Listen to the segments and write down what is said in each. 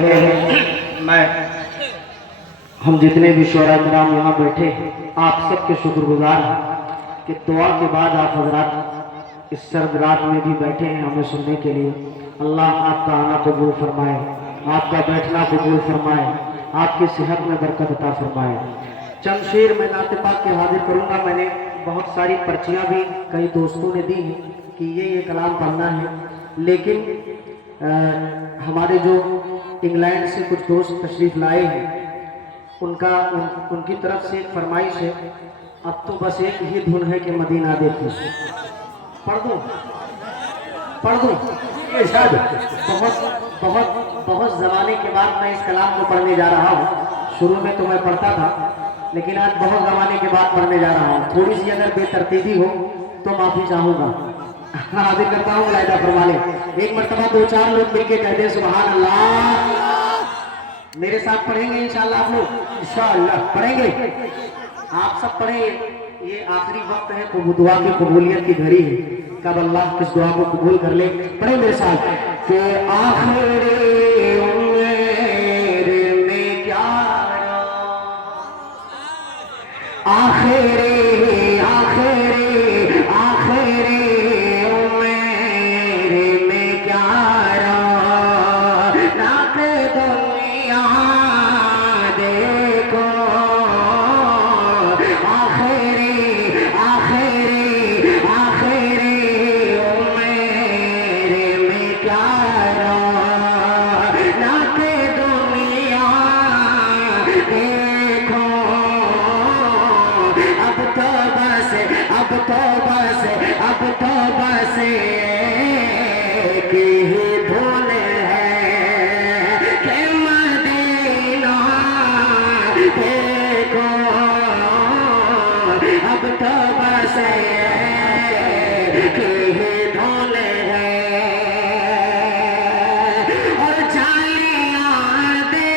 मैं हम जितने भी शोरा कराम यहाँ बैठे आप सबके शुक्रगुजार हैं कि दुआ के बाद आप हजरात इस सर्द रात में भी बैठे हैं हमें सुनने के लिए। अल्लाह आपका आना कबूल फरमाए, आपका बैठना कबूल फरमाए, आपकी सेहत में बरकत अता फरमाए। चंद शेर मैं नाते पाक के हाजिर करूँगा। मैंने बहुत सारी पर्चियाँ भी कई दोस्तों ने दी कि ये कलाम पढ़ना है, लेकिन हमारे जो इंग्लैंड से कुछ दोस्त तशरीफ लाए हैं उनकी तरफ से एक फरमाइश है, अब तो बस एक ही धुन है कि मदीना देखो। पढ़ दूँ शायद बहुत बहुत बहुत ज़माने के बाद मैं इस कलाम को पढ़ने जा रहा हूँ। शुरू में तो मैं पढ़ता था, लेकिन आज बहुत ज़माने के बाद पढ़ने जा रहा हूँ। थोड़ी सी अगर बेतरतीबी हो तो माफ़ी चाहूँगा। हाजिर करता हूँ मुलाहिदा फरमा लें। एक मरतबा दो चार लोग मिलके कहते हैं सुभान अल्लाह। मेरे साथ पढ़ेंगे इंशाअल्लाह आप लोग? इंशाअल्लाह पढ़ेंगे। आप सब पढ़े। ये आखिरी वक्त है, दुआ की कबूलियत की घड़ी है। कब अल्लाह किस दुआ को कबूल कर ले। पढ़े मेरे साथ कि आखिरी उम्र में क्या आखिरी अब तो बस एक ही धुन है कि मदीना देखो। अब तो बस एक ही धुन है और चालियां दे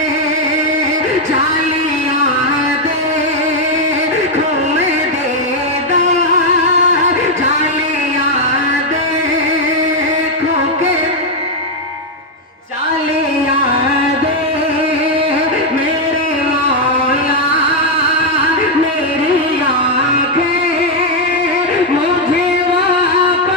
घूम देदा मुझे वापस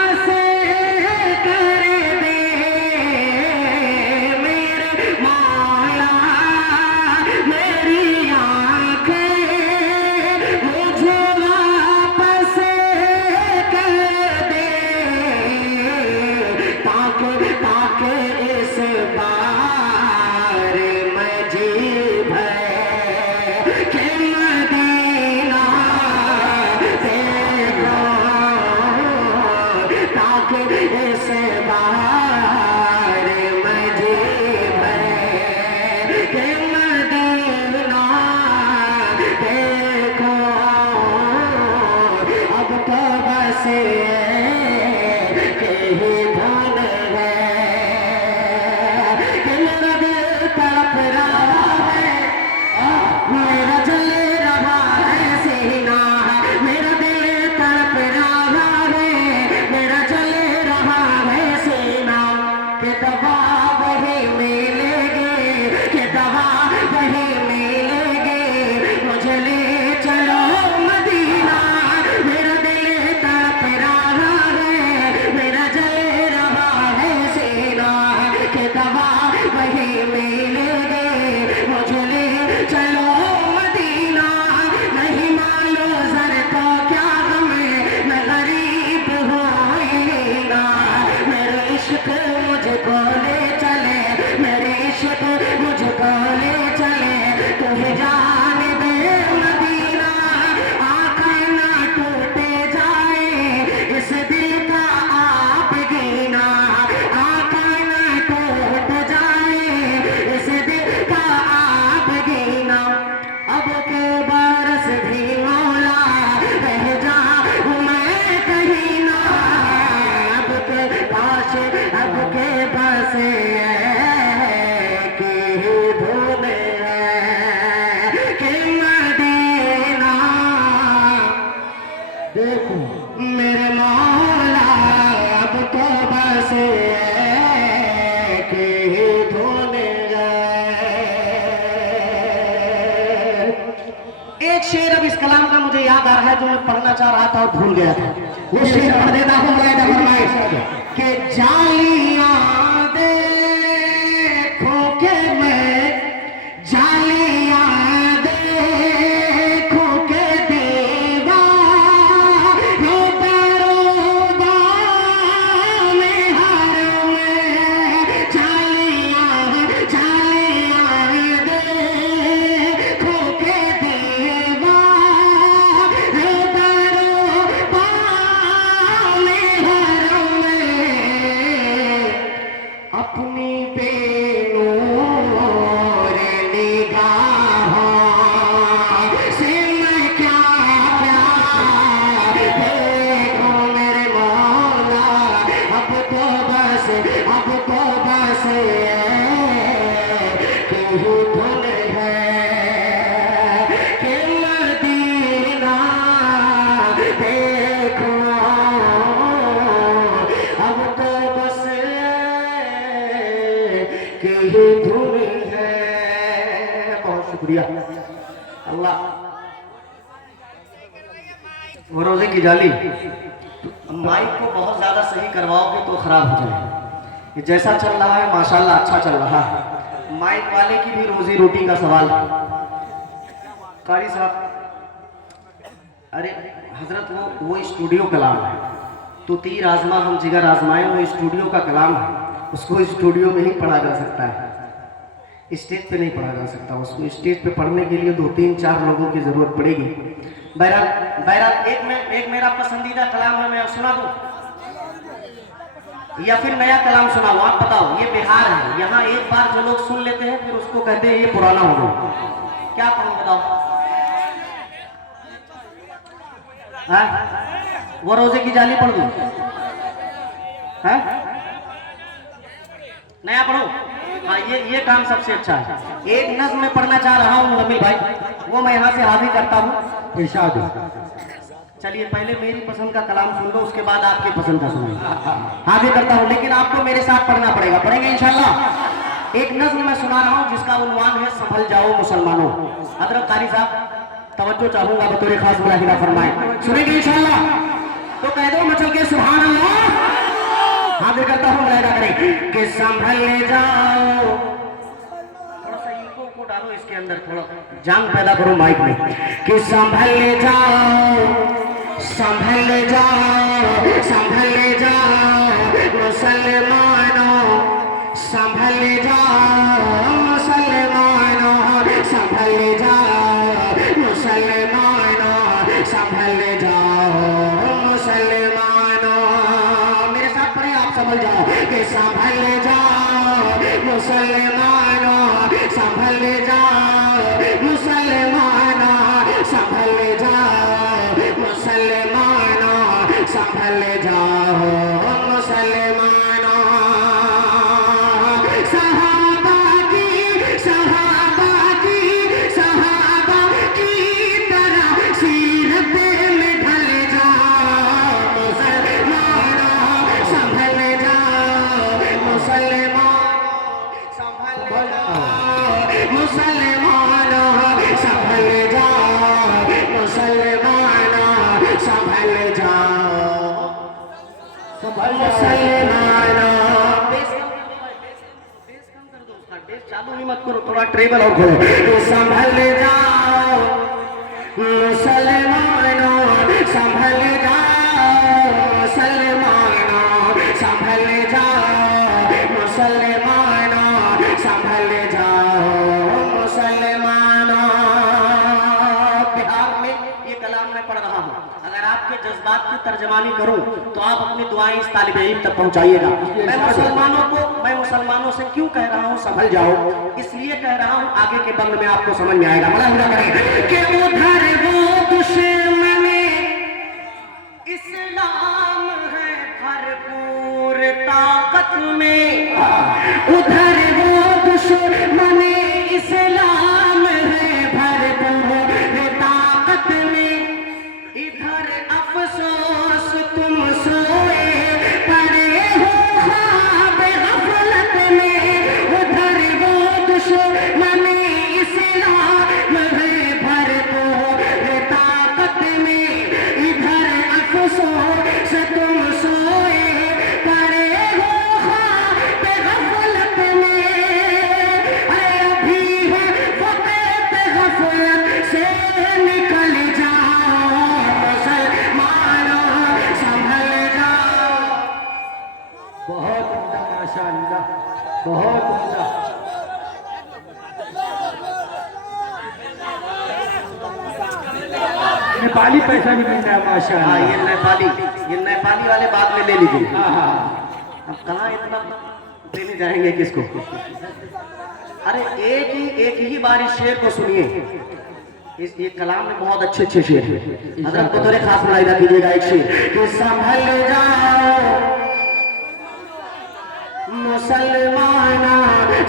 शेर अब इस कलाम का मुझे याद आ रहा है जो मैं पढ़ना चाह रहा था और भूल गया था। वो शेर पढ़ देता हूँ कि जालियां देखो के मैं जालियां देखो के दीवारों दरोबा में हर में जालियां जालियां देखो के दीवारों दरोबा में हर में अपनी बेनूर निगाहों से मैं क्या प्यार देखो मेरे मौला। अब तो बस केहू धुन है कि मदीना देखो। अब तो बस केहू धुन है। बहुत शुक्रिया अल्लाह। वो रोजे की जाली माइक को बहुत ज्यादा सही करवाओगे तो खराब हो जाएगा। ये जैसा चल रहा है माशाल्लाह अच्छा चल रहा है। माइक वाले की भी रोजी रोटी का सवाल। कारी साहब, अरे हजरत वो स्टूडियो कलाम है। तो तीर आजमा हम जिगर आजमाए, वो स्टूडियो का कलाम है। उसको स्टूडियो में ही पढ़ा जा सकता है, स्टेज पे नहीं पढ़ा जा सकता। उसको स्टेज पे पढ़ने के लिए 2-3-4 लोगों की जरूरत पड़ेगी। बहरहाल एक मेरा पसंदीदा कलाम है, मैं सुना दूं या फिर नया कलाम सुनाऊं? आप बताओ। ये बिहार है, यहाँ एक बार जो लोग सुन लेते हैं फिर उसको कहते हैं ये पुराना हो गया। क्या पढ़ूं बताओ? वो रोजे की जाली पढ़ दूं? नया पढ़ो? हाँ, ये काम सबसे अच्छा है। एक नज्म में पढ़ना चाह रहा हूँ रमी भाई, वो मैं यहाँ से हाजिर करता हूँ। इरशाद। चलिए पहले मेरी पसंद का कलाम सुन लो, उसके बाद आपकी पसंद का सुनिए। हाजिर करता हूँ, लेकिन आपको मेरे साथ पढ़ना पड़ेगा। पढ़ेंगे इंशाल्लाह? एक नज्म मैं सुना रहा हूँ जिसका उन्वान है संभल जाओ मुसलमानों। हजरत कारी साहब तवज्जो चाहूंगा, बतौर खास मुलाहिदा फरमाए। सुनेंगे इंशाल्लाह? तो कह दो मचल के सुभान अल्लाह। हाजिर करता हूँ, मुलाहिदा करें कि संभल जाओ। थोड़ा सा इको को डालो इसके अंदर, थोड़ा जान पैदा करो माइक में। कि संभल जाओ संभल जाओ संभल जाओ मुसलमानों, संभल जाओ मुसलमानों, संभल जाओ मुसलमानों, संभल जाओ मुसलमानों। मेरे साथ पढ़े आप, संभल जाओ। कि संभल जाओ मुसलमानों, संभल जाओ मुसलमानों, संभल जाओ मुसलमानों, संभल जाओ मुसलमानों। सहाबा की तरह सीरत में ढल जाओ मुसलमानों, संभल जाओ मुसलमानों, संभल जाओ मुसलमानों, संभल जाओ मुसलमानों, संभल जाओ मुसलमानों। बेस कम कर दो उसका, बेस चालू ही मत करो, थोड़ा ट्रेबल और खोलो। तो संभल जाओ मुसलमानों, संभल जाओ मुसलमानों, संभल जाओ मुसलमानों, संभल जाओ मुसलमानों। बिहार में ये कलाम मैं पढ़ रहा हूँ। अगर आपके जज्बात की तर्जमानी करूं तो आप अपनी दुआएं इस तालिब इल्म तक पहुंचाइएगा। मैं मुसलमानों से क्यों कह रहा हूं संभल जाओ, इसलिए कह रहा हूं आगे के बंद में आपको समझ में आएगा। बड़ा हुआ करें कि उधर वो दुश्मन इस्लाम है भरपूर ताकत में, उधर वो दुश्मन इस्लाम है भरपूर ताकत में, इधर अफसोस तुम सोए पड़े हो ख्वाब गफलत में, उधर वो दुश्मन इस्लाम है भरपूर नेपाली पैसा भी मिल रहा है माशाल्लाह। हाँ ये नेपाली वाले बाद में ले लीजिए। हाँ हाँ अब कहाँ इतना देने जाएंगे किसको। अरे एक ही बार इस शेर को सुनिए। इस ये कलाम में बहुत अच्छे शेर हैं। हजरत को थोड़े खास मुलाहिजा कीजिएगा। एक शेर कि संभल जाओ मुसलमाना,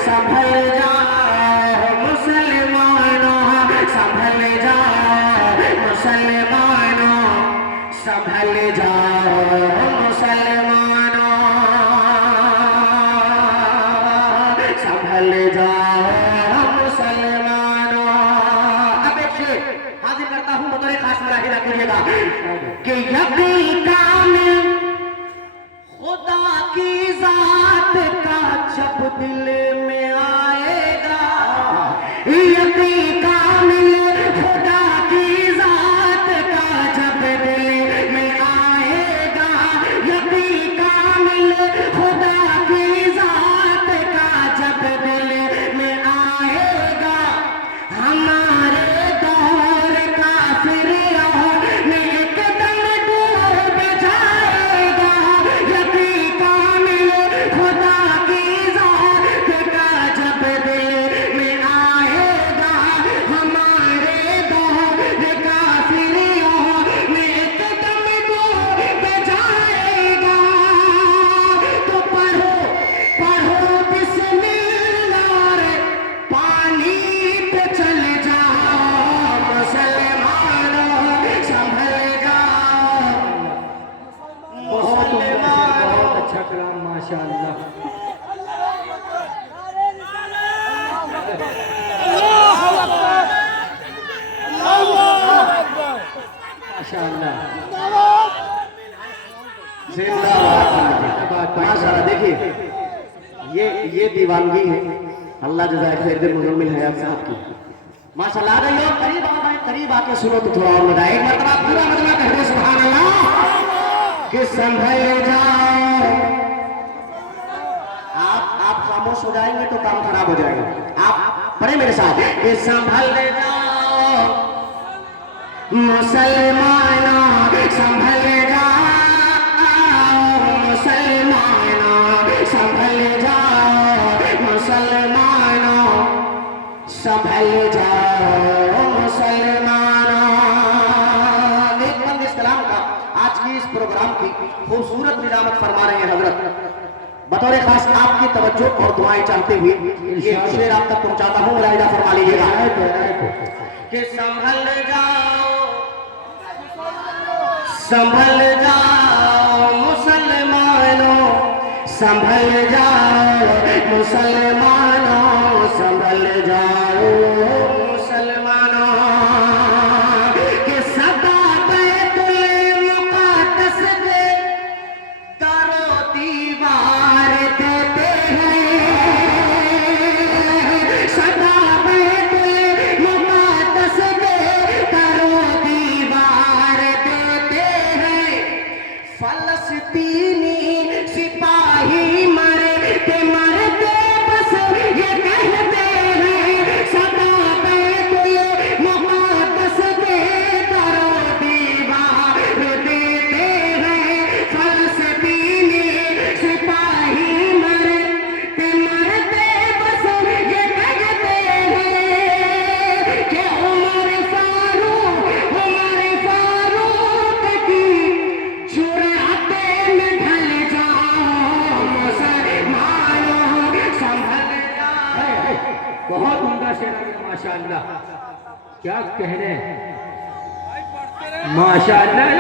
संभल जाओ मुसलमाना, संभल जाओ मुसलमाना, संभल जाओ मुसलमाना, संभल जाओ मुसलमाना। अब एक शेर हाजिर करता हूं, बतौर खास मुलाहिजा कीजिएगा कि यकीन कामिल खुदा की जात का जब दिल में आएगा, यकीन कामिल खुदा की जात का जब दिल में आएगा, यकीन कामिल खुदा की जात का जब दिल में आएगा, हमारे दौर का फिर में एकदम डूब जाएगा, यकीन कामिल खुदा की जात का जब दिल में आएगा, हमारे दौर का फिर में एकदम डूब जाएगा। तो पढ़ो पढ़ो बिस्मिल्लाह रे, पानी पे चल जाओ मुसलमानों, संभल जाओ बहुत मुसलमानों। अच्छा कलाम माशाल्लाह। माशाल्लाह जिंदाबाद माशाल्लाह। देखिए ये दीवानगी है। अल्लाह जज़ाए खैर दे मुज़म्मिल हयात साहब की माशाल्लाह। आ गई और करीब आ गए, करीब आके सुनो तो थोड़ा और मजा। एक मरतबा पूरा मजमा कह दो सुभान अल्लाह कि संभल जाओ। आप खामोश हो जाएंगे तो काम खराब हो जाएगा। आप पढ़े मेरे साथ कि संभल जाओ मुसलमाना, संभल जाओ मुसलमाना, संभल जाओ मुसलमाना, संभल जाओ मुसलमाना। एक बंद इस कलाम का आज की इस प्रोग्राम की खूबसूरत निजामत फरमा रहे हैं हजरत। बतौर खास आपकी तवज्जो और दुआएं चाहते हुए ये शेर आप तक पहुंचाता हूँ, मुलाहिजा फरमा लीजिएगा कि संभल जाओ, संभल जाओ मुसलमानों, संभल जाओ मुसलमानों, संभल जाओ मुसलमानों। कि सदा बैतुल मुक़द्दस के दरो दीवार देते हैं, सदा बैतुल मुक़द्दस के दरो दीवार देते हैं। फलस्तीनी सिपाही मरते मरते बस ये कहते हैं, सदा बैतुल मुक़द्दस के दरो दीवार देते हैं। फलस्तीनी सिपाही मरते मरते बस ये कहते हैं कि उमर फारूक की जुराते में ढल जाओ मुसलमानों, संभल जाओ। बहुत उम्दा शेर है माशाल्लाह। क्या कह रहे हैं माशाल्लाह।